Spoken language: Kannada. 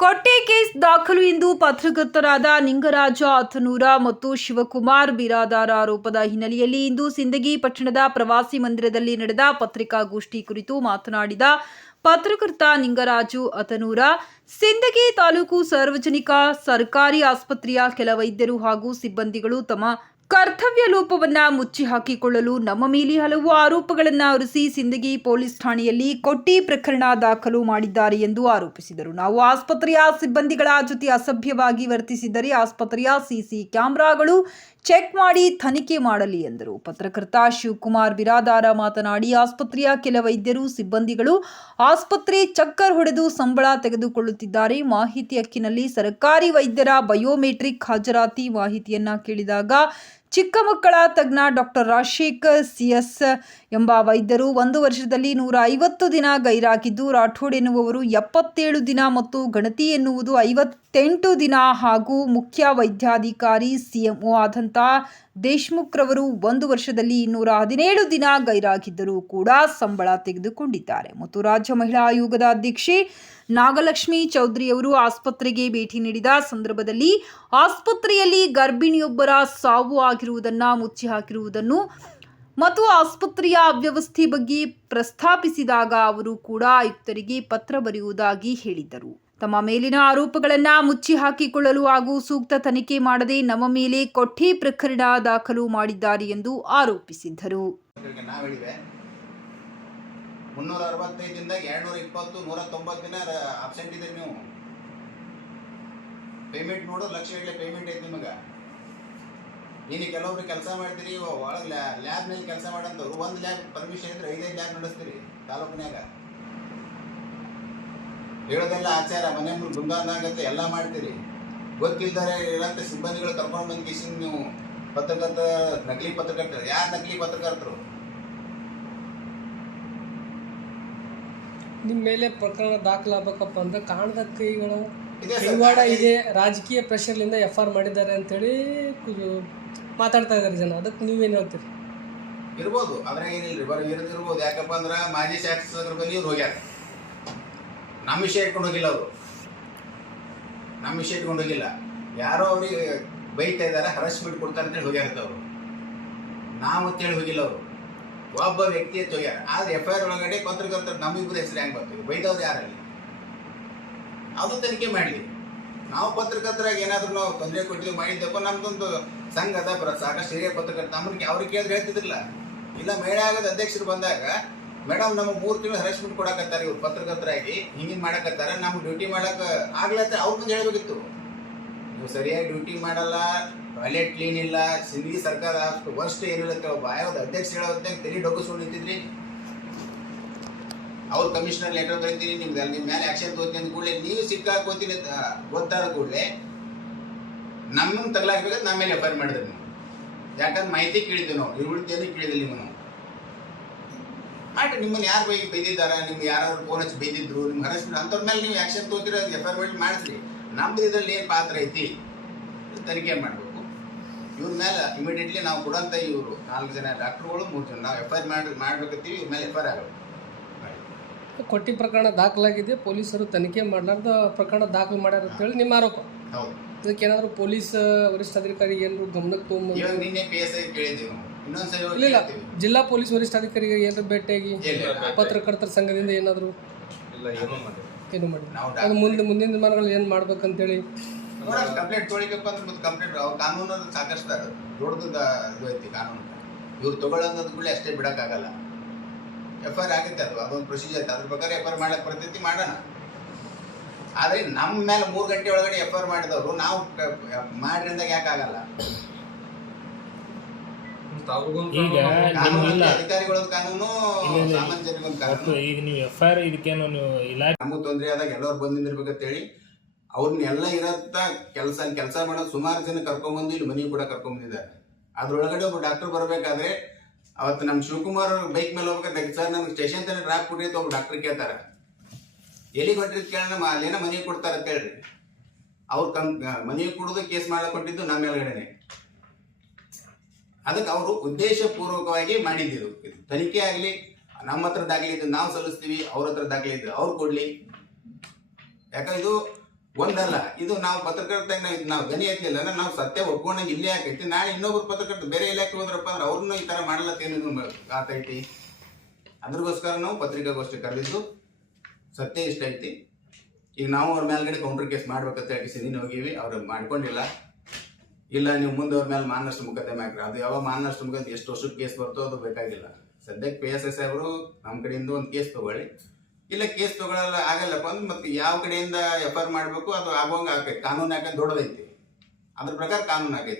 ಕೊಟ್ಟೆ ಕೇಸ್ ದಾಖಲು ಎಂದು ಪತ್ರಕರ್ತರಾದ ನಿಂಗರಾಜ ಅತನೂರ ಮತ್ತು ಶಿವಕುಮಾರ್ ಬಿರಾದಾರ ಆರೋಪದ ಹಿನ್ನೆಲೆಯಲ್ಲಿ ಇಂದು ಸಿಂದಗಿ ಪಟ್ಟಣದ ಪ್ರವಾಸಿ ಮಂದಿರದಲ್ಲಿ ನಡೆದ ಪತ್ರಿಕಾಗೋಷ್ಠಿ ಕುರಿತು ಮಾತನಾಡಿದ ಪತ್ರಕರ್ತ ನಿಂಗರಾಜು ಅತನೂರ, ಸಿಂದಗಿ ತಾಲೂಕು ಸಾರ್ವಜನಿಕ ಸರ್ಕಾರಿ ಆಸ್ಪತ್ರೆಯ ಕೆಲ ವೈದ್ಯರು ಹಾಗೂ ಸಿಬ್ಬಂದಿಗಳು ತಮ್ಮ ಕರ್ತವ್ಯ ಲೋಪವನ್ನ ಮುಚ್ಚಿ ಹಾಕಿಕೊಳ್ಳಲು ನಮ್ಮ ಮೇಲೆ ಹಲವು ಆರೋಪಗಳನ್ನು ಹೊರಿಸಿ ಸಿಂದಗಿ ಪೊಲೀಸ್ ಠಾಣೆಯಲ್ಲಿ ಕೊಟ್ಟಿ ಪ್ರಕರಣ ದಾಖಲು ಮಾಡಿದ್ದಾರೆ ಎಂದು ಆರೋಪಿಸಿದರು. ನಾವು ಆಸ್ಪತ್ರೆಯ ಸಿಬ್ಬಂದಿಗಳ ಜೊತೆ ಅಸಭ್ಯವಾಗಿ ವರ್ತಿಸಿದರೆ ಆಸ್ಪತ್ರೆಯ ಸಿಸಿ ಕ್ಯಾಮೆರಾಗಳು ಚೆಕ್ ಮಾಡಿ ತನಿಖೆ ಮಾಡಲಿ ಎಂದರು. ಪತ್ರಕರ್ತ ಶಿವಕುಮಾರ್ ಬಿರಾದಾರ ಮಾತನಾಡಿ, ಆಸ್ಪತ್ರೆಯ ಕೆಲ ವೈದ್ಯರು ಸಿಬ್ಬಂದಿಗಳು ಆಸ್ಪತ್ರೆ ಚಕ್ಕರ್ ಹೊಡೆದು ಸಂಬಳ ತೆಗೆದುಕೊಳ್ಳುತ್ತಿದ್ದಾರೆ. ಮಾಹಿತಿ ಹಕ್ಕಿನಲ್ಲಿ ಸರ್ಕಾರಿ ವೈದ್ಯರ ಬಯೋಮೆಟ್ರಿಕ್ ಹಾಜರಾತಿ ಮಾಹಿತಿಯನ್ನ ಕೇಳಿದಾಗ ಚಿಕ್ಕ ಮಕ್ಕಳ ತಜ್ಞ ಡಾಕ್ಟರ್ ರಾಜಶೇಖರ್ ಸಿಎಸ್ ಎಂಬ ವೈದ್ಯರು 1 ವರ್ಷದಲ್ಲಿ 150 ದಿನ ಗೈರಾಗಿದ್ದು, ರಾಠೋಡ್ ಎನ್ನುವವರು 77 ದಿನ ಮತ್ತು ಗಣತಿ ಎನ್ನುವುದು 58 ದಿನ ಹಾಗೂ ಮುಖ್ಯ ವೈದ್ಯಾಧಿಕಾರಿ ಸಿಎಂಒ ಆದಂತಹ ದೇಶ್ಮುಖ್ ರವರು 1 ವರ್ಷದಲ್ಲಿ 217 ದಿನ ಗೈರಾಗಿದ್ದರೂ ಕೂಡ ಸಂಬಳ ತೆಗೆದುಕೊಂಡಿದ್ದಾರೆ. ಮತ್ತು ರಾಜ್ಯ ಮಹಿಳಾ ಆಯೋಗದ ಅಧ್ಯಕ್ಷೆ ನಾಗಲಕ್ಷ್ಮಿ ಚೌಧರಿಯವರು ಆಸ್ಪತ್ರೆಗೆ ಭೇಟಿ ನೀಡಿದ ಸಂದರ್ಭದಲ್ಲಿ ಆಸ್ಪತ್ರೆಯಲ್ಲಿ ಗರ್ಭಿಣಿಯೊಬ್ಬರ ಸಾವು ಆಗಿರುವುದನ್ನು ಮುಚ್ಚಿ ಹಾಕಿರುವುದನ್ನು ಮತ್ತು ಆಸ್ಪತ್ರೆಯ ಅವ್ಯವಸ್ಥೆ ಬಗ್ಗೆ ಪ್ರಸ್ತಾಪಿಸಿದಾಗ ಅವರು ಕೂಡ ಆಯುಕ್ತರಿಗೆ ಪತ್ರ ಬರೆಯುವುದಾಗಿ ಹೇಳಿದ್ದರು. ತಮ್ಮ ಮೇಲಿನ ಆರೋಪಗಳನ್ನು ಮುಚ್ಚಿ ಹಾಕಿಕೊಳ್ಳಲು ಹಾಗೂ ಸೂಕ್ತ ತನಿಖೆ ಮಾಡದೆ ನಮ್ಮ ಮೇಲೆ ಕೊಟ್ಟಿ ಪ್ರಕರಣ ದಾಖಲು ಮಾಡಿದ್ದಾರೆ ಎಂದು ಆರೋಪಿಸಿದ್ದರು. 365 ದಿನದಾಗ 220 190 ದಿನ ಅಬ್ಸೆಂಟ್ ಇದ್ದೀರಿ ನೀವು. ಪೇಮೆಂಟ್ ನೋಡು, ಲಕ್ಷಗಟ್ಟಲೆ ಪೇಮೆಂಟ್ ಐತಿ ನಿಮಗೆ. ನೀನು ಕೆಲವೊಬ್ರು ಕೆಲಸ ಮಾಡ್ತೀರಿ, ಒಳಗೆ ಲ್ಯಾಬ್ನಲ್ಲಿ ಕೆಲಸ ಮಾಡಂತವ್ರು 1 ಲ್ಯಾಬ್ ಪರ್ಮಿಷನ್ ಇದ್ರೆ 5 ಲ್ಯಾಬ್ ನಡೆಸ್ತೀರಿ ತಾಲೂಕಿನಾಗ. ಹೇಳೋದೆಲ್ಲ ಆಚಾರ, ಮನೆ ಮುಂದೆ ಬೃಂದಾವನಾಗತ್ತೆ ಎಲ್ಲ ಮಾಡ್ತೀರಿ. ಗೊತ್ತಿಲ್ದರೆ ಇರೋಂಥ ಸಿಬ್ಬಂದಿಗಳು ಕರ್ಕೊಂಡು ಬಂದು ಕಿಸಿನ ನೀವು ನಕಲಿ ಪತ್ರಕರ್ತರು. ಯಾರು ನಕಲಿ ಪತ್ರಕರ್ತರು? ನಿಮ್ಮ ಮೇಲೆ ಪ್ರಕರಣ ದಾಖಲಾಗಬೇಕಪ್ಪ ಅಂದ್ರೆ ಕಾಣದ ಕೈಗಳು ಕೈವಾಡ ಇದೆ, ರಾಜಕೀಯ ಪ್ರೆಷರ್ಲಿಂದ FR ಮಾಡಿದ್ದಾರೆ ಅಂತೇಳಿ ಮಾತಾಡ್ತಾ ಇದ್ದಾರೆ ಜನ. ಅದಕ್ಕೆ ನೀವೇನು ಹೇಳ್ತೀರಿ? ಇರ್ಬೋದು, ಅದ್ರಾಗ ಏನಿಲ್ಲ ರೀ, ಇರ್ಬೋದು. ಯಾಕಪ್ಪ ಅಂದ್ರೆ ಮಾಜಿ ಶಾಸಕರ ಬಳಿ ಇವ್ರು ಹೋಗ್ಯಾರ. ನಮ್ಮ ವಿಷಯ ಇಟ್ಕೊಂಡು ಹೋಗಿಲ್ಲ ಅವರು, ನಮ್ಮ ವಿಷಯ ಇಟ್ಕೊಂಡು ಹೋಗಿಲ್ಲ. ಯಾರೋ ಅವ್ರಿಗೆ ಬೈತಾ ಇದ್ದಾರೆ, ಹರಾಸ್ಮೆಂಟ್ ಕೊಡ್ತಾರೆ ಅಂತೇಳಿ ಹೋಗ್ಯಾರತ್ತ ಅವರು. ನಾವು ಅಂತೇಳಿ ಹೋಗಿಲ್ಲ ಅವರು, ಒಬ್ಬ ವ್ಯಕ್ತಿ ಅಂತ ಹೋಗ್ಯಾರ. ಆದರೆ FIR ಒಳಗಡೆ ಪತ್ರಕರ್ತರು ನಮ್ಮಿಬ್ಬರು ಹೆಸರು ಹೆಂಗೆ ಬರ್ತೀವಿ? ಬೈದವ್ರು ಯಾರಲ್ಲಿ? ಅದು ತನಿಖೆ ಮಾಡಲಿ. ನಾವು ಪತ್ರಕರ್ತರಾಗಿ ಏನಾದರೂ ನಾವು ತೊಂದರೆ ಕೊಟ್ಟಿದ್ದು ಮಾಡಿದ್ದಪ್ಪ, ನಮ್ದೊಂದು ಸಂಘ ಅದ, ಸಾಕಷ್ಟು ಹಿರಿಯ ಪತ್ರಕರ್ತ. ಅವ್ರಿಗೆ ಕೇಳಿದ್ರೆ ಹೇಳ್ತಿದ್ರಲ್ಲ. ಇಲ್ಲ, ಮಹಿಳಾ ಆಗೋದ ಅಧ್ಯಕ್ಷರು ಬಂದಾಗ, ಮೇಡಮ್ ನಮಗೆ 3 ತಿಂಗಳು ಹರಾಸ್ಮೆಂಟ್ ಕೊಡಕತ್ತಾರೆ ಇವ್ರು ಪತ್ರಕರ್ತರಾಗಿ, ಹಿಂಗಿಂಗೆ ಮಾಡಕತ್ತಾರೆ, ನಮ್ಗೆ ಡ್ಯೂಟಿ ಮಾಡಕ್ಕೆ ಆಗ್ಲತ್ತ ಅವ್ರ ಮುಂದೆ ಹೇಳಬೇಕಿತ್ತು. ನೀವು ಸರಿಯಾಗಿ ಡ್ಯೂಟಿ ಮಾಡಲ್ಲ, ಟಾಯ್ಲೆಟ್ ಕ್ಲೀನ್ ಇಲ್ಲ, ಸಿಂದಗಿ ಸರ್ಕಾರ ವರ್ಷ ಏನಿಲ್ಲ, ಒಬ್ಬ ಆಯೋಗದ ಅಧ್ಯಕ್ಷ ಹೇಳೋತ್ತೆ ತಲೆ ಡೊಗ್ಗಿಸ್ಕೊಂಡು ನಿಂತಿದ್ರಿ. ಅವ್ರು ಕಮಿಷನರ್ ಲೆಟರ್ ಬರೀತೀನಿ, ನಿಮ್ಗೆ ನಿಮ್ಮ ಮೇಲೆ ಆಕ್ಷನ್ ತಗೋತೀನಿ ಅಂದ ಕೂಡಲೇ ನೀವು ಸಿಕ್ಕಾಕೋತೀನಿ ಗೊತ್ತಾದ ಕೂಡಲೇ ನಮ್ಮನ್ನು ತಗಲಾಕ್ಬೇಕಾದ್ರೆ ನಮ್ಮ ಮೇಲೆ FIR ಮಾಡಿದ್ರಿ ನೀವು. ಯಾಕಂದ್ರೆ ಮಾಹಿತಿ ಕೇಳಿದ್ವಿ ನಾವು, ಇರುಳಿದ್ದೇನು ಕೇಳಿದಿಲ್ಲ ನಿಮ್ಮನ್ನು. ಮಾಡಿ ನಿಮ್ಮನ್ನು ಯಾರು ಬೈದಿದ್ದಾರೆ, ನಿಮ್ಗೆ ಯಾರಾದ್ರು ಫೋನ್ ಹಚ್ಚಿ ಬೈದಿದ್ರು, ನಿಮ್ಗೆ ಹರಾಸ್ಮೆಂಟ್ ಅಂಥವ್ರ ಮೇಲೆ ನೀವು ಆ್ಯಕ್ಷನ್ ತಗೋತೀರ, FIR ಮಾಡಿಸ್ರಿ. ನಮ್ದು ಇದರಲ್ಲಿ ಏನು ಪಾತ್ರ ಐತಿ ತನಿಖೆ ಮಾಡಬೇಕು. ಇವ್ರ ಮೇಲೆ ಇಮಿಡಿಯೇಟ್ಲಿ ನಾವು ಕೊಡೋಂಥ ಇವರು 4 ಜನ ಡಾಕ್ಟ್ರುಗಳು 3 ಜನ ನಾವು FIR ಮಾಡ್ಬೇಕತ್ತೀವಿ. ಇವ್ರ ಮೇಲೆ FIR ಆಗಬೇಕು. ಕೊಟ್ಟಿ ಪ್ರಕರಣ ದಾಖಲಾಗಿದೆ, ಪೊಲೀಸರು ತನಿಖೆ ಮಾಡಲಾರ್ದ ಪ್ರಕರಣ ದಾಖಲು ಮಾಡ್ಯಾರ ಅಂತೇಳಿ ನಿಮ್ಮ ಆರೋಪ. ಹೌದು. ಇದಕ್ಕೇನಾದರೂ ಪೊಲೀಸ್ ವರಿಷ್ಠಾಧಿಕಾರಿಗೆ ಏನಾದ್ರು ಗಮನಕ್ಕೆ ತೊಗೊಂಡು ಇವಾಗ ನಿನ್ನೆ PSI ಕೇಳಿದ್ದೀವಿ ನಾವು. ಇನ್ನೊಂದ್ಸರಿ ಇಲ್ಲ, ಜಿಲ್ಲಾ ಪೊಲೀಸ್ ವರಿಷ್ಠಾಧಿಕಾರಿಗೆ ಏನಾದ್ರು ಭೇಟಿಯಾಗಿ ಪತ್ರಕರ್ತರ ಸಂಘದಿಂದ ಏನಾದರೂ ಏನು ಮಾಡಿ ಅದು ಮುಂದಿನ ದಿನಗಳಲ್ಲಿ ಏನು ಮಾಡ್ಬೇಕಂತೇಳಿ ಕಂಪ್ಲೇಂಟ್ ತೊಳಿಕಪ್ಪ ಅಂದ್ರೆ ಮತ್ತೆ ಕಂಪ್ಲೇಂಟ್ ಅವ್ರ ಕಾನೂನು ಸಾಕಷ್ಟು ದೊಡ್ಡದು ಇದು ಐತಿ ಕಾನೂನು. ಇವ್ರು ತಗೊಳ್ಳೋದ್ ಕೂಡ ಅಷ್ಟೇ ಬಿಡೋಕ್ಕಾಗಲ್ಲ. FIR ಆಗುತ್ತೆ, ಅದೊಂದು ಪ್ರೊಸೀಜರ್ ಐತೆ. ಅದ್ರ ಪ್ರಕಾರ FIR ಮಾಡಕ್ಕೆ ಬರ್ತೈತಿ, ಮಾಡೋಣ. ಆದರೆ ನಮ್ಮ ಮೇಲೆ 3 ಗಂಟೆ ಒಳಗಡೆ FIR ಮಾಡಿದವರು ನಾವು ಮಾಡ್ರಿ ಅಂದಾಗ ಯಾಕಾಗಲ್ಲ? ಈಗ ಅಧಿಕಾರಿಗಳೊಂದು ಕಾನೂನು, ಸಾಮಾನ್ಯ ಜನರಿಗೊಂದು ಕಾನೂನು. ಈಗ ನೀವು FIR ಇದಕ್ಕೇನು ನೀವು ಇಲಾಖೆ ನಮಗೂ ತೊಂದರೆ ಆದಾಗ ಎಲ್ಲರೂ ಬಂದಿರ್ಬೇಕಂತೇಳಿ ಅವ್ರನ್ನೆಲ್ಲ ಇರೋಂಥ ಕೆಲಸ ಮಾಡೋದು ಸುಮಾರು ಜನ ಕರ್ಕೊಂಡ್ಬಂದು ಇಲ್ಲಿ ಮನೆಗೆ ಕೂಡ ಕರ್ಕೊಂಡ್ಬಂದಿದ್ದಾರೆ. ಅದ್ರೊಳಗಡೆ ಒಬ್ಬ ಡಾಕ್ಟರ್ ಬರಬೇಕಾದ್ರೆ ಅವತ್ತು ನಮ್ಮ ಶಿವಕುಮಾರ್ ಬೈಕ್ ಮೇಲೆ ಹೋಗ್ಬೇಕಾದ್ರೆ, ಸರ್ ನಮ್ಗೆ ಸ್ಟೇಷನ್ ತನಕ ಡ್ರಾಪ್ ಕೊಡ್ರಿ ಅಂತ ಒಬ್ಬ ಡಾಕ್ಟರ್ ಕೇಳ್ತಾರೆ. ಎಲ್ಲಿಗೆ ಹೊಂಟ್ರಿ ಕೇಳೋಣ, ಅಲ್ಲೇನೋ ಮನೆಗೆ ಕೊಡ್ತಾರೆ ಅಂತ ಹೇಳ್ರಿ. ಅವ್ರು ಮನೆಗೆ ಕೊಡೋದು ಕೇಸ್ ಮಾಡಕ್ಕೆ ಕೊಟ್ಟಿದ್ದು ನಮ್ಮ ಮೇಲ್ಗಡೆನೆ. ಅದಕ್ಕೆ ಅವರು ಉದ್ದೇಶಪೂರ್ವಕವಾಗಿ ಮಾಡಿದ್ದಿದ್ದು. ತನಿಖೆ ಆಗಲಿ, ನಮ್ಮ ಹತ್ರ ದಾಖಲೆ ಇದ್ದು ನಾವು ಸಲ್ಲಿಸ್ತೀವಿ, ಅವ್ರ ಹತ್ರ ದಾಖಲೆ ಇದ್ದು ಅವ್ರು ಕೊಡಲಿ. ಯಾಕಂದ್ರೆ ಇದು ಒಂದಲ್ಲ, ಇದು ನಾವು ಪತ್ರಕರ್ತ ನಾವು ದನಿ ಎತ್ತಲಿಲ್ಲ ಅಂದ್ರೆ ನಾವು ಸತ್ಯ ಒಪ್ಕೊಂಡಂಗೆ ಇಲ್ಲೇ ಆಕೈತಿ. ನಾಳೆ ಇನ್ನೊಬ್ರು ಪತ್ರಕರ್ತ ಬೇರೆ ಇಲಾಖೆ ಹೋದ್ರಪ್ಪ ಅಂದ್ರೆ ಅವ್ರನ್ನೂ ಈ ಥರ ಮಾಡ್ಲತ್ತೇನು ಆತೈತಿ. ಅದ್ರಗೋಸ್ಕರ ನಾವು ಪತ್ರಿಕಾಗೋಷ್ಠಿ ಕರೆದಿದ್ದು. ಸತ್ಯ ಇಷ್ಟ ಐತಿ. ಈಗ ನಾವು ಅವ್ರ ಮೇಲ್ಗಡೆ ಕೌಂಟರ್ ಕೇಸ್ ಮಾಡ್ಬೇಕಂತ ಹೇಳಿ ನೀನು ಹೋಗಿವಿ, ಅವ್ರು ಮಾಡ್ಕೊಂಡಿಲ್ಲ. ಇಲ್ಲ ನೀವು ಮುಂದೆ ಅವ್ರ ಮೇಲೆ ಮಾನನಷ್ಟ ಮೊಕದ್ದಮೆ ಹಾಕ್ರಿ. ಅದು ಯಾವಾಗ ಮಾನನಷ್ಟ ಮೊಕದ್ದಮೆ ಎಷ್ಟು ವರ್ಷಕ್ಕೆ ಕೇಸ್ ಬರ್ತೋ ಅದು ಬೇಕಾಗಿಲ್ಲ. ಸದ್ಯಕ್ಕೆ PSI ಸಾಹೇಬರು ನಮ್ಮ ಕಡೆಯಿಂದ ಒಂದು ಕೇಸ್ ತಗೊಳ್ಳಿ. ಇಲ್ಲ ಕೇಸ್ ತಗೊಳ್ಳಲ್ಲ ಆಗಲ್ಲಪ್ಪ ಅಂದ್ರೆ ಮತ್ತೆ ಯಾವ ಕಡೆಯಿಂದ FIR ಮಾಡಬೇಕು ಅದು ಆಗೋಂಗೆ ಆಕೈತಿ. ಕಾನೂನು ಯಾಕಂದ್ರೆ ದೊಡ್ಡದೈತಿ, ಅದ್ರ ಪ್ರಕಾರ ಕಾನೂನು ಆಗೈತಿ.